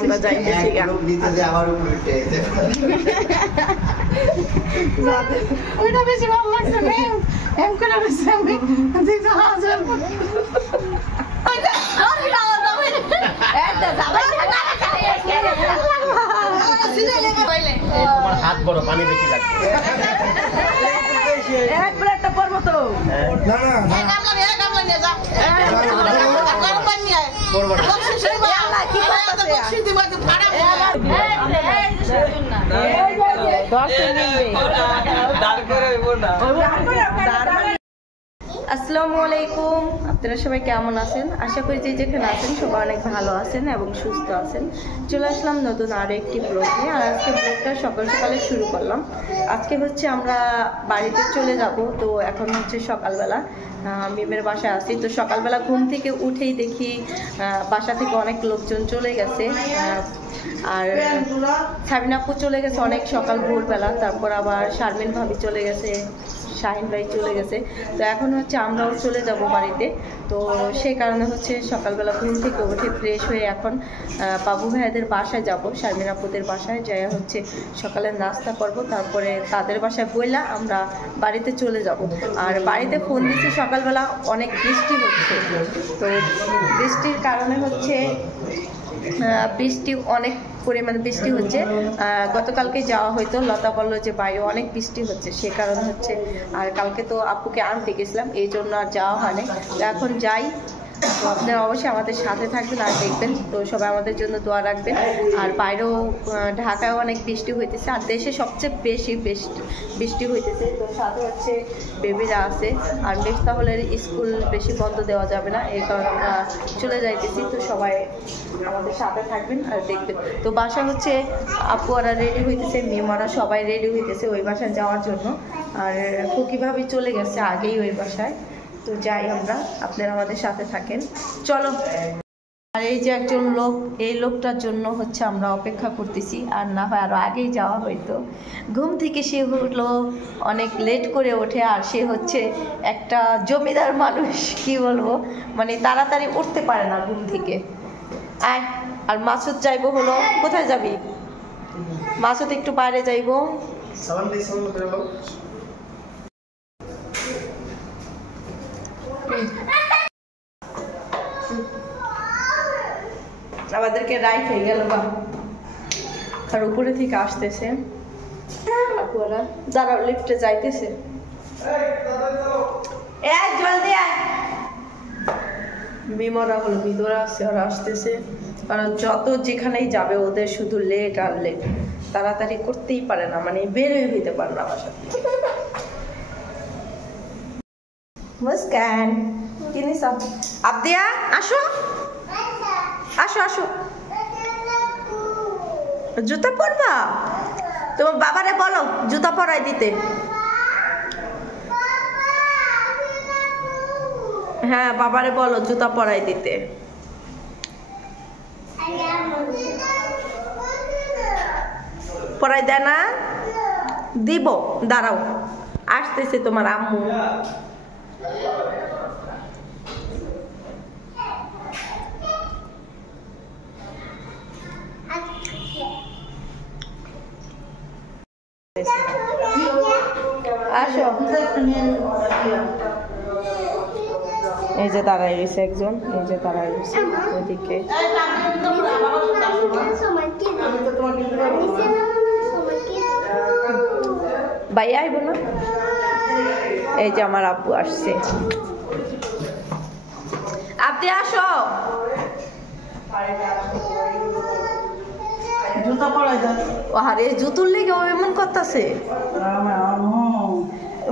আমরা যাইতেছি ওইটা বেশি ভালো লাগছে না এম করে রয়েছে আমি দেখতে হাজার তোমার হাত বড় পানি বেশি লাগছে এক প্লেটটা পড়বো তো না না আসসালামু আলাইকুম, আপনারা সবাই কেমন আছেন? আশা করি যে যেখানে আছেন সবাই অনেক ভালো আছেন এবং সুস্থ আছেন। চলে আসলাম নতুন আরো একটি ব্লগ নিয়ে। আর আজকে ব্লগটা সকাল সকালে শুরু করলাম। আজকে হচ্ছে আমরা বাড়িতে চলে যাব। তো এখন হচ্ছে সকালবেলা মিমের বাসায় আছি। তো সকালবেলা ঘুম থেকে উঠেই দেখি বাসা থেকে অনেক লোকজন চলে গেছে। আর সাবিনা আপু চলে গেছে অনেক সকাল ভোরবেলা, তারপর আবার শারমিন ভাবি চলে গেছে, শাহিন ভাই চলে গেছে। তো এখন হচ্ছে আমরাও চলে যাব বাড়িতে। তো সেই কারণে হচ্ছে সকালবেলা ঘুম থেকে উঠে ফ্রেশ হয়ে এখন বাবু ভাইয়াদের বাসায় যাব, শারমিন আপুদের বাসায় যাই হচ্ছে সকালে নাস্তা করব, তারপরে তাদের বাসায় বইলা আমরা বাড়িতে চলে যাব। আর বাড়িতে ফোন দিচ্ছি সকালবেলা অনেক বৃষ্টি হচ্ছে। তো বৃষ্টির কারণে হচ্ছে বৃষ্টি অনেক পরিমাণে বৃষ্টি হচ্ছে। গতকালকে যাওয়া হয়তো, লতা বললো যে বাইরে অনেক বৃষ্টি হচ্ছে, সে কারণে হচ্ছে। আর কালকে তো আপুকে আনতে গেছিলাম, এই জন্য আর যাওয়া হয়নি। তো এখন যাই। তো আপনারা অবশ্যই আমাদের সাথে থাকবেন আর দেখবেন। তো সবাই আমাদের জন্য দোয়া রাখবেন। আর বাইরেও ঢাকায় অনেক বৃষ্টি হইতেছে, আর দেশে সবচেয়ে বেশি বৃষ্টি হইতেছে। তো সাথে হচ্ছে বেবিরা আছে, আর মিফতাহুলের স্কুল বেশি বন্ধ দেওয়া যাবে না, এই কারণে আমরা চলে যাইতেছি। তো সবাই আমাদের সাথে থাকবেন আর দেখবেন। তো বাসা হচ্ছে আপুয়ারা রেডি হইতেছে, মেয়েমারা সবাই রেডি হইতেছে ওই বাসায় যাওয়ার জন্য। আর খুকিভাবে চলে গেছে আগেই ওই বাসায়। তো যাই আমরা, আপনারা আমাদের সাথে থাকেন, চলো। আর এই যে একজন লোক, এই লোকটার জন্য হচ্ছে আমরা অপেক্ষা করতেছি। আর না হয় আরও আগেই যাওয়া হইতো। ঘুম থেকে সে উঠলো অনেক লেট করে ওঠে, আর সে হচ্ছে একটা জমিদার মানুষ, কি বলবো, মানে তাড়াতাড়ি উঠতে পারে না ঘুম থেকে। আয়। আর মাসুদ যাইবো হলো, কোথায় যাবি মাসুদ? একটু বাইরে যাইবো। আমাদেরকে রাইট হয়ে গেল বা, আর উপরে থেকে আসতেছে আপুরা, দাঁড়াও লিফটে যাইতেছে। বিমরা হলো ভিতরে আসছে, ওরা আসতেছে। কারণ যত যেখানেই যাবে ওদের শুধু লেট আর লেট, তাড়াতাড়ি করতেই পারে না, মানে বেরোয় হইতে পারে না আমার সাথে। মুস্কান কিনিস আবদিয়া, আসো আসো আসো। জুতা পরবা? তোমার বাবারে বলো জুতা পরাই দিতে। হ্যাঁ, বাবারে বলো জুতা পরাই দিতে। পরাই দেয় না? দিব, দাঁড়াও, আসতেছে তোমার আম্মু। আসো। এই যে দাঁড়াই রয়েছে একজন, এই যে দাঁড়াই রয়েছে ওইদিকে। ভাইয়া আইব না? এই যে আমার আব্বু আসছে। আপনি আসো। জুতা পরাই দাও। আরে জুতোর লেগে ও এমন করতেছে।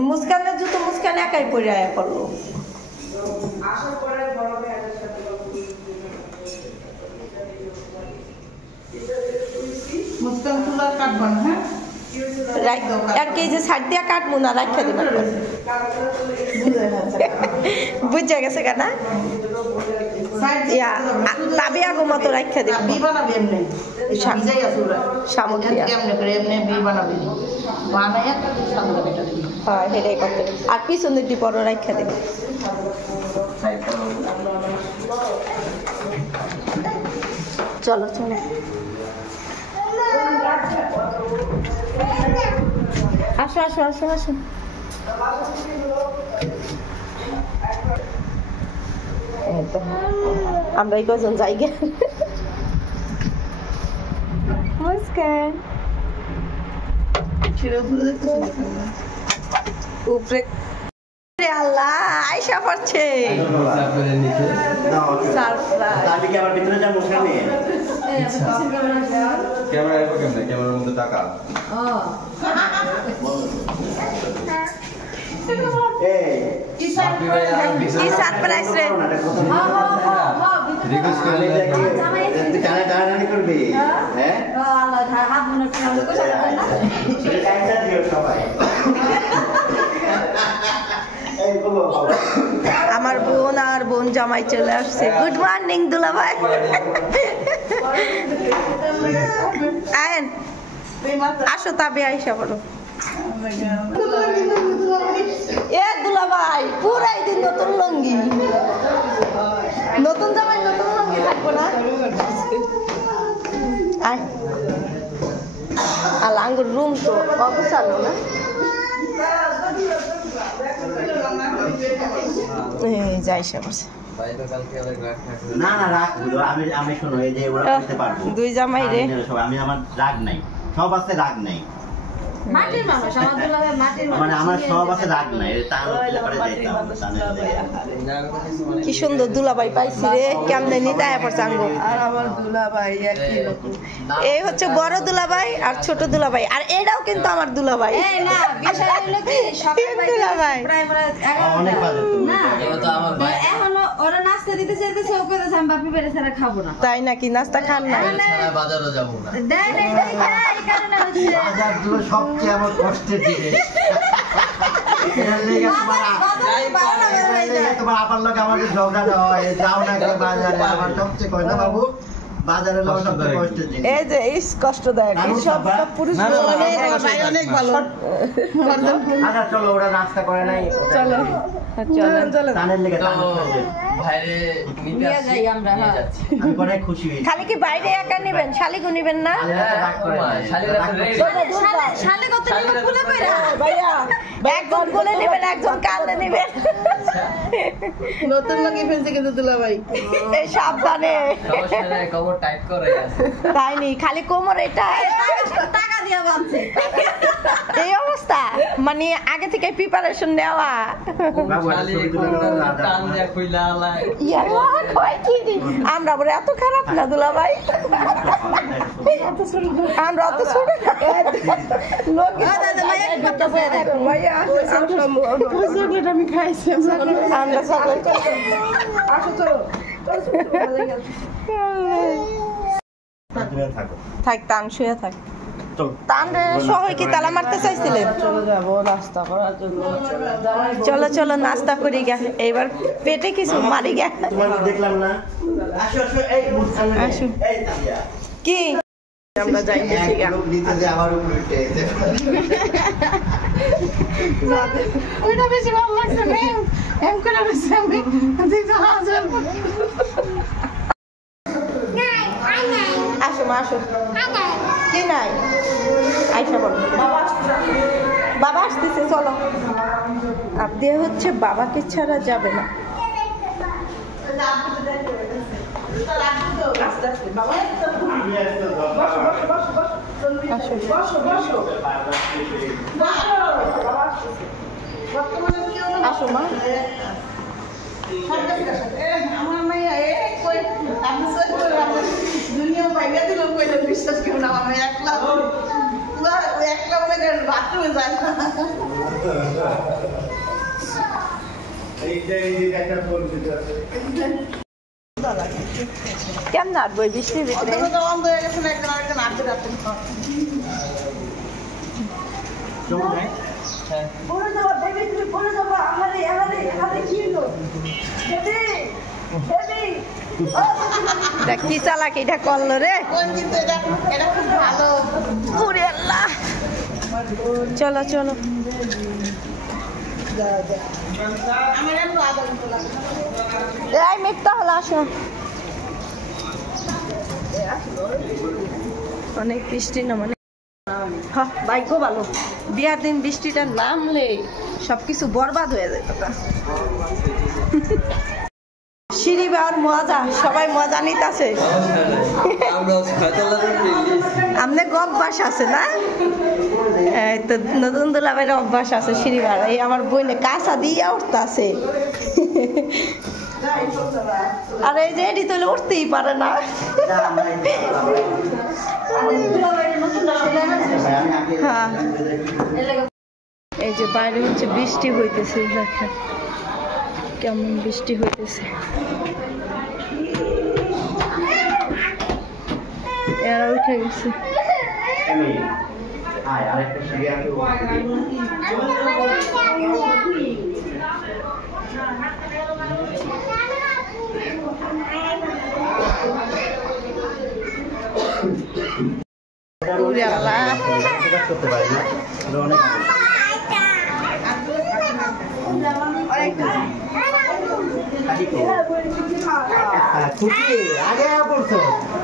মুস্কানের জুতো মুস্কান একাই পরে আয়া করলো। মুস্কান চুলা কাটবা না? হ্যাঁ, আর কি যে সাইড দিয়া কাটবো না, রাখা দিবেন। বুঝা গেছে কেনা? তাবিয়া গো মতো রাখা দিবেন। বি বানাবি এমনি, ভিজাই আছে ওরা সামগ্রী কেমনে করে এমনি বি বানাবি, বানাইয়া সামনে বেটা দিবি। হ্যাঁ, সেটাই করতে। আর পিছন দিকটি বড় রাখা দিবেন। চলো চলো আসো আসো আসো আসো আমরা এই কজন যাই গে নমস্কার উপরে আল্লাহ আয়শা পড়ছে ক্যামেরার মধ্যে টাকা কি সারপ্রাইজ রে আমার বোন আর বোন জামাই চলে আসছে গুড মর্নিং দুলাভাই আয়েন আসো তাবে আইসা বলো এ দুলাভাই পুরাই দিন নতুন লুঙ্গি নতুন জামাই নতুন লুঙ্গি থাকবো না আর আঙ্গুর রুম তো অবসানো না যাই সে বসে না না রাগ আমি শোনো এই যে ওরা করতে পারবো দুই জামাই রে আমি আমার রাগ নাই সব আছে রাগ নাই মাটির মানুষ আমার দুলাভাই মাটির মানুষ মানে আমার সব আছে রাগ নাই তার করে যাইতাম কি সুন্দর দুলাভাই পাইছি রে কেমনে নিতে আয়া পড়ছে আঙ্গো আর আমার দুলাভাই একই রকম এই হচ্ছে বড় দুলাভাই আর ছোট দুলাভাই আর এটাও কিন্তু আমার দুলাভাই এই না বিষয় হলো কি সকালবেলা দুলাভাই প্রায় অনেক বাজে না এখনো ওরা নাস্তা দিতে চাইতেছে ও কইতেছে আমি বাপি বেড়ে ছাড়া খাবো না তাই নাকি নাস্তা খান না বাজারও যাবো না দেয় নাই এই কারণে হচ্ছে বাজার গুলো সবচেয়ে আমার কষ্টের জিনিস তোমার আপার লোক আমাদের ঝগড়াটা হয় যাও না বাজারে আমার সবচেয়ে কয় না বাবু বাজারে লোক সবচেয়ে কষ্টের জিনিস এই যে এই কষ্টদায়ক এই সব পুরুষ অনেক ভালো আচ্ছা চলো ওরা নাস্তা করে নাই চলো চলো টানের লেগে বাইরে নিতে নিয়ে যাই আমরা হ্যাঁ আমি অনেক খুশি হয়েছি খালি কি বাইরে একা নেবেন শালিকও নেবেন না শালে কত নিব খুলে কইরা ভাইয়া একজন কোলে নেবেন একজন কাঁধে নেবেন নতুন লাগে ফেলছে কিন্তু দুলাভাই এই সাবধানে কবর টাইট করে আছে তাই নি খালি কোমর এটা টাকা দিয়া বানছে এই অবস্থা মানে আগে থেকে প্রিপারেশন নেওয়া শালি টান দিয়া কইলা আলাই ইয়া কয় কি দি আমরা বলে এত খারাপ না দুলা ভাই আমরা অত ছোট লোক ভাইয়া চকলেট আমি খাইছি আমরা চকলেট আসো চলো থাকো থাক টান শুয়ে থাক চলো টান সহ কি তালা মারতে চাইছিলেন চলে যাবো নাস্তা করার জন্য চলো চলো নাস্তা করি গে এবার পেটে কিছু মারি গে তোমার দেখলাম না আসো আসো এই মুসলমান আসো। এই তালিয়া কি আমরা যাইতেছি গে লোক নিতে যে আমার উপরে উঠে ওইটা বেশি ভালো লাগছে এম করে বসে আমি দেখতে হাজার আসো মা আসো কি নাই আইসা বলো বাবা আসতেছে চলো আপনি হচ্ছে বাবাকে ছাড়া যাবে না আসো মা আমার মাইয়া কই আমি সব দুনিয়া পাইয়া দিল কইলে বিশ্বাস কেউ না আমি একলা একলা বলে বাথরুমে যায় না কেমন আটবো বৃষ্টির ভিতরে বন্ধ হয়ে গেছে না একজন আরেকজন আটকে যাচ্ছেন পড়ে যাবো বেবি তুমি পড়ে যাবো আমারে আমারে কি হলো বেবি বেবি দেখ কি চালাক এটা করলো রে কোন কিন্তু এটা খুব ভালো ওরে আল্লাহ চলো চলো আমার এমন আদর লাগবে এই মিথ্যা হলো আসো অনেক বৃষ্টি না মানে ভাগ্য ভালো বিয়ার দিন বৃষ্টিটা নামলে সবকিছু বরবাদ হয়ে যায় সিঁড়ি বেওয়ার মজা সবাই মজা নিতেছে আপনার অভ্যাস আছে না এই তো নতুন দুলাভাইয়ের অভ্যাস আছে সিঁড়ি বেড়া এই আমার বইনে কাঁচা দিয়ে উঠতে আছে আর এই যে এটি তুলে উঠতেই পারে না হ্যাঁ এই যে বাইরে হচ্ছে বৃষ্টি হইতেছে দেখেন কেমন বৃষ্টি হইতেছে এরা উঠে গেছে করতে পারি না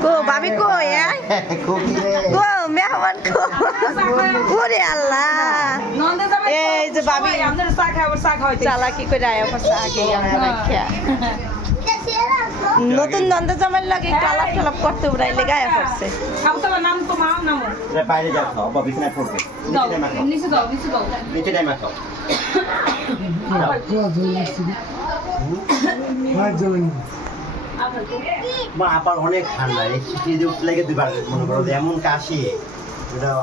কো ভাবি কো কো মেহমান কো ওরে আল্লাহ এই যে ভাবি চালাকি করে আয়া পড়ছে আগে আমরা খেয়া নতুন নন্দ জামাই লাগে একটু আলাপ টালাপ করতে উড়াইলে গায়ে পড়ছে বাইরে যাও খাও বা বিছানায় পড়বে নিচে টাইমে খাও আবার অনেক ঠান্ডা এই শীতে যে উঠলে দুবার মনে করো যে এমন কাশি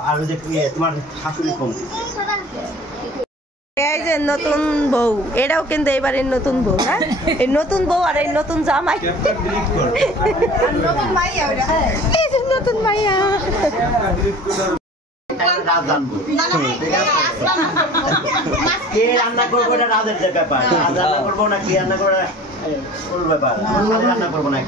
আর যে তোমার শাশুড়ি কম এই যে নতুন বউ এটাও কিন্তু এবারের নতুন বউ হ্যাঁ এই নতুন বউ আর এই নতুন জামাই এই যে নতুন মাইয়া কে রান্না করবো এটা রাজের যে ব্যাপার রান্না করবো না কে রান্না করবো ব্যাপার রান্না করবো না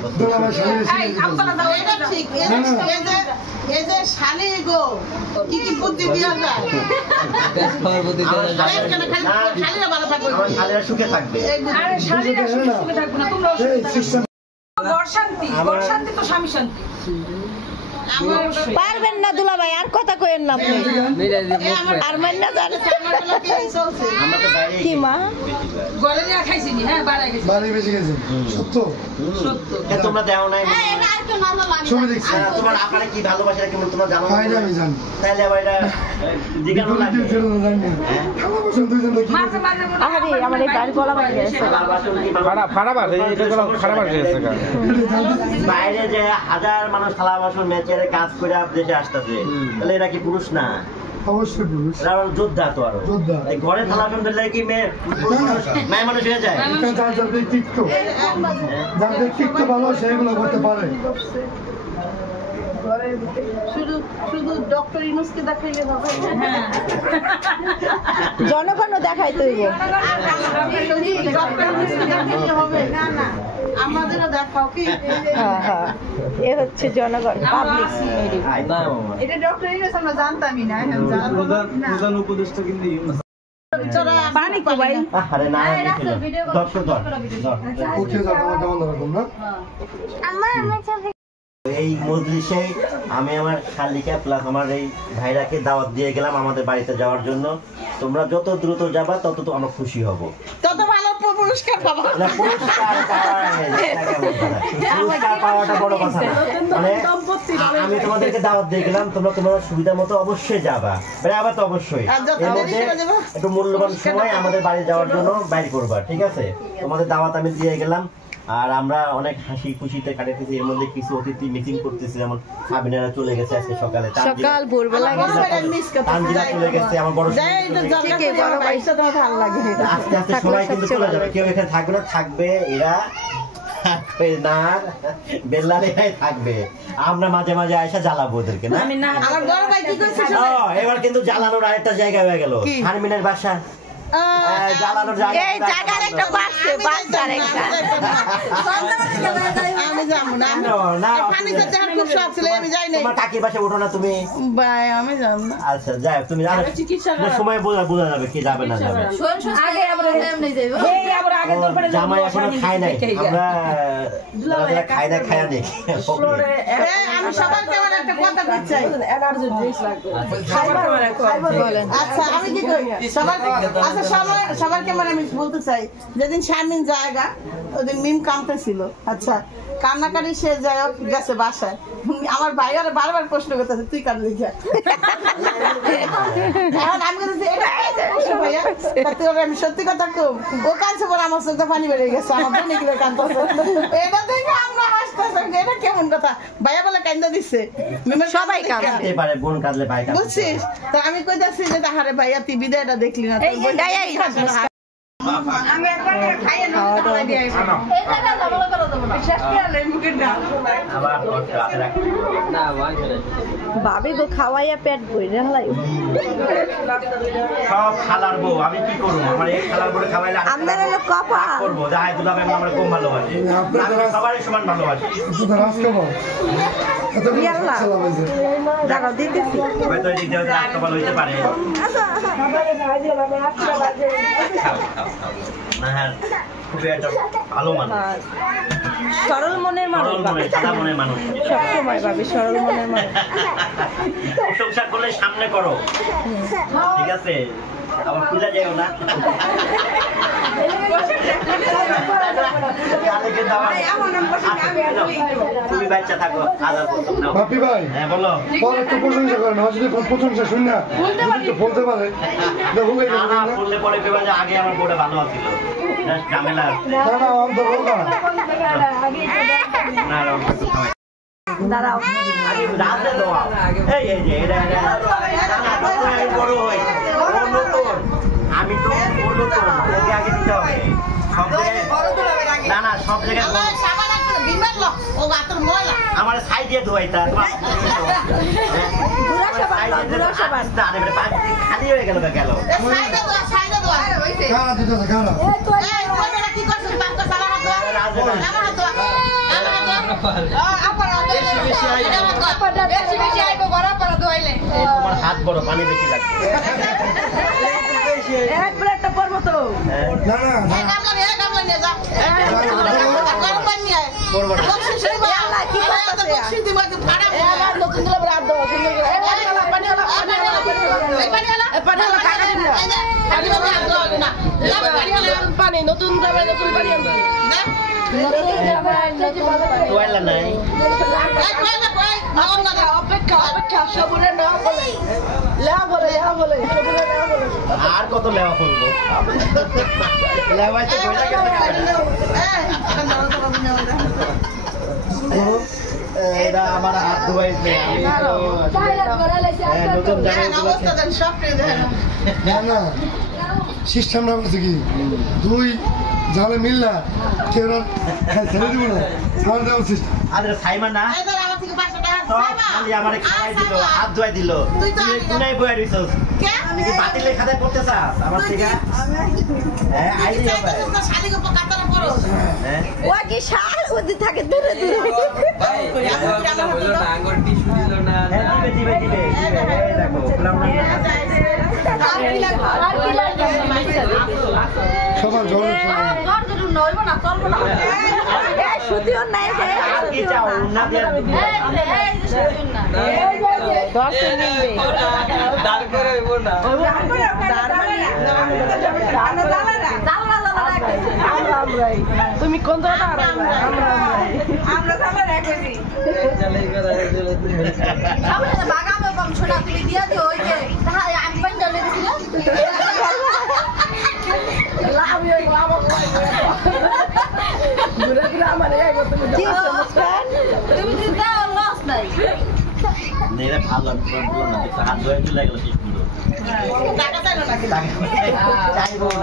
সুখে থাকবে পারবেন না দুলাভাই আর কথা কইেন না আপনি আর মান্না জান কি মা গলে নিয়ে খাইছি নি হ্যাঁ বাড়াই বেশি গেছে সত্য তোমরা দেও নাই ছবি দেখছি তোমার আপনারা কি ভালোবাসা কি তোমরা জানো না আমি জানি তাহলে আবার এটা জিজ্ঞাসা লাগবে আরে আমার এই গাড়ি গলা বাইরে গেছে ফাড়া বাজে এটা গলা ফাড়া বাজে গেছে বাইরে যে হাজার মানুষ থালা বাসন মেচের কাজ করে দেশে আসতেছে তাহলে এটা কি পুরুষ না অবশ্যই পুরুষ যোদ্ধা তো আরো এই ঘরে থালা বাসন দিলে কি মেয়ে মানুষ হয়ে যায় যার ব্যক্তিত্ব ভালো সেগুলো করতে পারে শুধু ডক্টর ইউনূসকে দেখাইলে হবে জনগণও দেখাই তৈব হবে না না আমাদেরও দেখাও কি এ হচ্ছে জনগণ পাবলিক এটা ডক্টর ইউনূস আমরা জানতামই না প্রধান উপদেষ্টা কিন্তু ইউনূস পানি কো ভাই আরে না দর্শক ওকে না এই মজলিসে আমি আমার শালিকা প্লাস আমার এই ভাইরাকে দাওয়াত দিয়ে গেলাম আমাদের বাড়িতে যাওয়ার জন্য তোমরা যত দ্রুত যাবা তত তো আমরা খুশি হব তত ভালো পুরস্কার পাবো পুরস্কার পাওয়াটা বড় কথা না মানে আমি তোমাদেরকে দাওয়াত দিয়ে গেলাম তোমরা তোমাদের সুবিধা মতো অবশ্যই যাবা আবার তো অবশ্যই এর মধ্যে একটু মূল্যবান সময় আমাদের বাড়ি যাওয়ার জন্য বাইর করবা ঠিক আছে তোমাদের দাওয়াত আমি দিয়ে গেলাম আর আমরা অনেক হাসি খুশিতে কাটাতেছি এর মধ্যে কিছু অতিথি মিটিং করতেছি যেমন সাবিনারা চলে গেছে আজকে সকালে সকাল ভোরবেলা তানজিরা চলে গেছে আমার বড় ভাইটা তোমার ভালো লাগে আস্তে আস্তে সবাই কিন্তু চলে যাবে কেউ এখানে থাকবে না থাকবে এরা না বেল্লালেরাই থাকবে আমরা মাঝে মাঝে আয়সা জ্বালাবো ওদেরকে না আমার বড় ভাই কি করছে এবার কিন্তু জ্বালানোর আরেকটা জায়গা হয়ে গেল শারমিনের বাসা জ্বালানোর জায়গা এই জায়গার একটা বাড়ছে বাচ্চার একটা আমি যাবো না না ফার্নিচার দেখার খুব শখ ছিল আমি যাই নাই তোমার কাকির বাসায় ওঠো না তুমি ভাই আমি যাবো না আচ্ছা যাই তুমি জানো সময় বোঝা যাবে কি যাবে না যাবে আগে আবার এমনি যাইবো জামাই এখনো খায় নাই আমরা খাই না খায়া নেই আমি সবার কেমন একটা কথা বলতে চাই আচ্ছা আমি কি করি সবার কেমন আমি বলতে চাই যেদিন শারমিন জায়গা ওদিন মিম কামতে ছিল আচ্ছা কান্নাকাটি সে যাই হোক গেছে বাসায় আমার ভাই আর বারবার প্রশ্ন করতেছে তুই কান লিখা এখন আমি বলতেছি ভাইয়া আমি সত্যি কথা কম ও কানছে পরে আমার চোখটা পানি বেরিয়ে গেছে আমার বোন এগুলো কানতেছে এটা দেখে আমরা হাসতেছি এটা কেমন কথা ভাইয়া বলে কান্দা দিচ্ছে সবাই কাঁদছে পারে বোন কাঁদলে ভাই কাঁদে বুঝছিস তো আমি কইতাছি যে তাহারে ভাইয়া তুই বিদায়টা দেখলি না তোর বোন আমি একবার খাইয়ে না তাহলে দিয়ে আইবো এই জায়গা যাবো করে দেবো না শেষ করে আলে মুখে না আবার না ওয়ান চলে বাবে গো খাওয়াইয়া পেট ভরে হলাই সব খালার বউ আমি কি করব আমার এই খালার বউ খাওয়াইলে আপনারা লোক কপা করব যাই দুলাবে আমরা কম ভালোবাসি সবারই সমান ভালোবাসি শুধু রাজকমল এত ইয়াল্লা। জায়গা দিতেছি হয়তো এই দিক দিয়ে রাষ্ট্রপাল হইতে পারে না হ্যাঁ খুবই একটা ভালো মানুষ সরল মনের মানুষ সরল মনে সাদা মনের মানুষ সবসময় ভাবি সরল মনের মানুষ প্রশংসা করলে সামনে করো ঠিক আছে আবার খুলে যাও না তুমি বাচ্চা থাকো আদর করতাম না বাপি ভাই হ্যাঁ বলো পরে একটু প্রশংসা করেন যদি প্রশংসা শুন না একটু বলতে পারে দেখুন না না বললে পরে কেবা যে আগে আমার বউটা ভালো ছিল ঝামেলা না না অন্তর না না দাঁড়াও আগে রাতে দেওয়া এই এই যে এটা আমি বড় হই ও নতুন আমি তো বড় তো ওকে আগে দিতে হবে সব জায়গায় না না সব জায়গায় সাবান একটা বিমার লোক ও গাতর ময়লা আমার সাইড দিয়ে ধোয়াইতা খালি হয়ে গেল গেল সাইডে দাও কারা দিতে কারা এই ওটা কি করছিস বাচ্চা সাবান দাও আমার হাত দাও তোমার হাত বড় পানি বেশি লাগছে এক প্লেটটা পড়বো তো না না করবো না পানি নতুন যাবে নতুন পানি তোয়াইলা নাই আর কত লেওয়া করবো লেওয়াই তো বইলা গেছে এটা আমার হাত ধোয়াইছে আমি তো নতুন না না সিস্টেমটা বলছে কি দুই জালে মিললা কেউ ছেড়ে দিব না আমার দেওয়ার সিস্টেম আরে সাইমা না খালি আমার খাওয়াই দিল হাত ধোয়াই দিল তুই কোনায় বইয়া দিছস তুই কি বাতিলের খাতায় পড়তে চাস আমার থেকে হ্যাঁ আইলি হবে হ্যাঁ ও কি শাল ওদি থাকে দূরে দূরে ভাই এটা বললো না আঙ্গুর টিস্যু দিল না হ্যাঁ দিবে এই দেখো বললাম না সবার জ্বর সুতিও নাই আর কি চাও না দিয়ে দাঁড় করে হইব না তুমি কোন চলে গেল নেরে ভালো বললো না দেখো হাত ধোয়া চলে গেল কি সুন্দর চাইবো না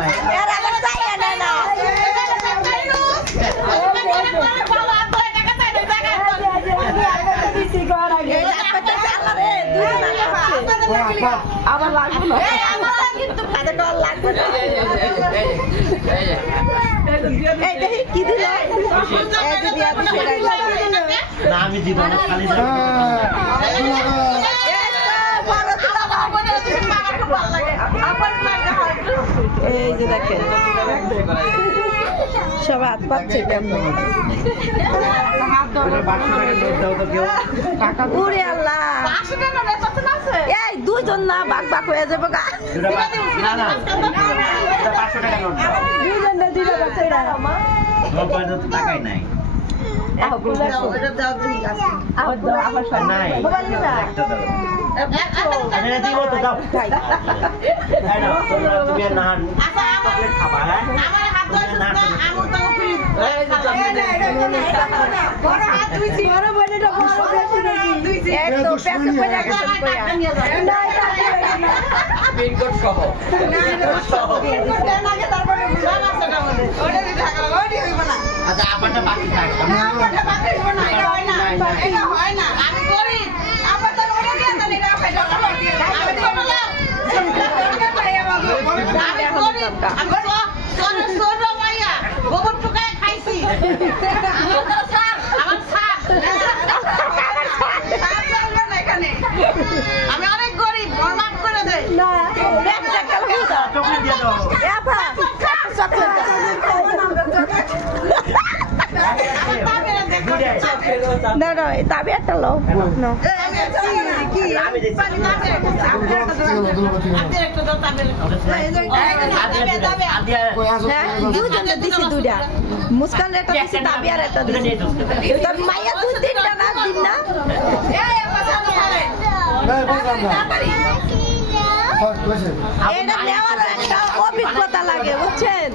আবার লাগবে না কিন্তু ভাত খাওয়া লাগবে না। এই দেখি কি দিল? এই দিদি আপনি সেটাই না আমি দিব না খালি এই যে দেখেন সবাই হাত পাচ্ছে কেমন। উড়ে আল্লাহ এই দুজন না বাঘ বাঘ হয়ে যাবো গা। টাকাই নাই দিব তো দাও তুমি না খাবা আচ্ছা আপনারটা বাকি থাকবে আমি করি আমার তো ওটা দিয়ে তো নিরা খাইলো আমি অনেক গরিব মাফ করে দেয় No, tapi একটা লো no দিছি দুইটা মুস্কান একটা দিছি তাবি আর একটা দিছি তো মাইয়া দুই তিনটা না দিন না এটা নেওয়ার একটা অভিজ্ঞতা লাগে বুঝছেন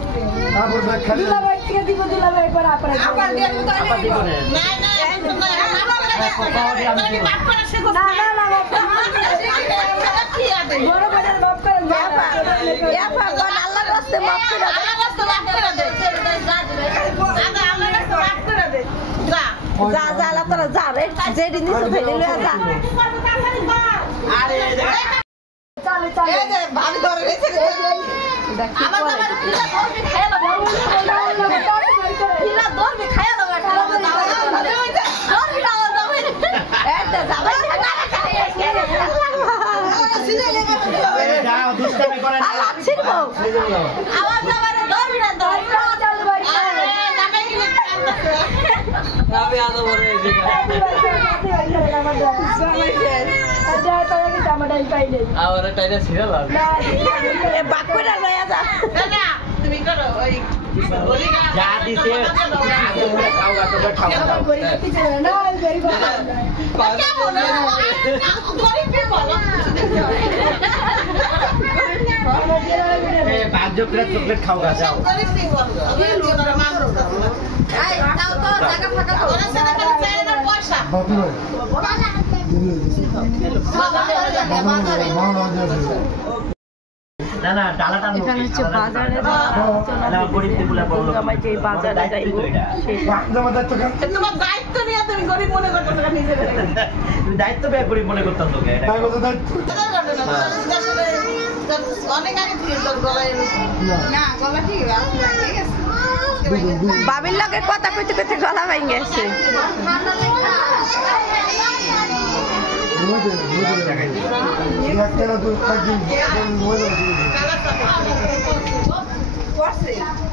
যা যা আল্লাহ তোরা যা রে যে জিনিস ফেলে লয়ে যা ভাবি ধরে রেখে আমার চকলেট খাও গা যাও না না ডালাটা এখানে হচ্ছে বাজারে গরিব দিগুলা বললো আমার যে বাজারে যাইবো তোমার দায়িত্ব নিয়ে তুমি গরিব মনে করতে নিজের তুমি দায়িত্ব ব্যয় গরিব মনে করতাম তোকে অনেক আগে থেকে তোর গলায় না গলা ঠিক আছে বাবির লগে কথা কইতে কইতে গলা ভাঙে গেছে What's it?